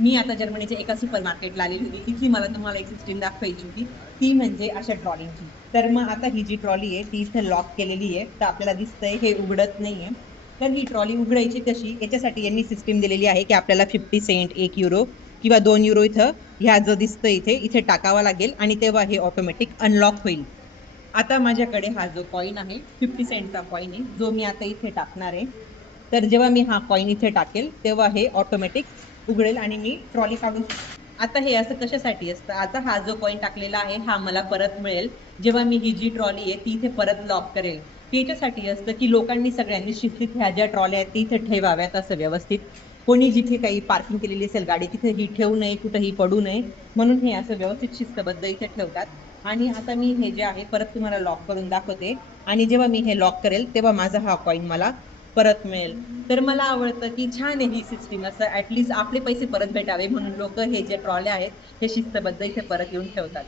मी आता जर्मनीच्या एका सुपर मार्केटला आलेली होती. तिथली मला तुम्हाला एक सिस्टीम दाखवायची होती. ती म्हणजे अशा ट्रॉलीची. तर मग आता ही जी ट्रॉली आहे ती इथे लॉक केलेली आहे. तर आपल्याला दिसतंय हे उघडत नाहीये. तर ही ट्रॉली उघडायची कशी? याच्यासाठी यांनी सिस्टीम दिलेली आहे की आपल्याला 50 सेंट, 1 युरो किंवा 2 युरो इथं ह्या जो दिसतंय इथे टाकावा लागेल आणि तेव्हा हे ऑटोमॅटिक अनलॉक होईल. आता माझ्याकडे हा जो कॉइन आहे 50 सेंटचा कॉइन आहे जो मी आता इथे टाकणार आहे. तर जेव्हा मी हा कॉइन इथे टाकेल तेव्हा हे ऑटोमॅटिक उघडेल आणि मी ट्रॉली काढून आता हे असं कशासाठी असतं? आता हा जो कॉइन टाकलेला आहे हा मला परत मिळेल जेव्हा मी ही जी ट्रॉली आहे ती इथे परत लॉक करेल. ती याच्यासाठी असतं की लोकांनी सगळ्यांनी शिस्तीत ह्या ज्या ट्रॉल्या आहेत ती इथे ठेवाव्यात असं व्यवस्थित. कोणी जिथे काही पार्किंग केलेली असेल गाडी तिथे ही ठेवू नये, कुठेही पडू नये म्हणून हे असं व्यवस्थित शिस्तबद्ध इथे ठेवतात. आणि आता मी हे जे आहे परत तुम्हाला लॉक करून दाखवते आणि जेव्हा मी हे लॉक करेल तेव्हा माझा हा कॉइन मला परत मिळेल. तर मला आवडतं की छान आहे ही सिस्टीम असं ऍटलीस्ट आपले पैसे परत भेटावे म्हणून लोक हे जे ट्रॉल्या आहेत हे शिस्तबद्ध इथे परत येऊन ठेवतात.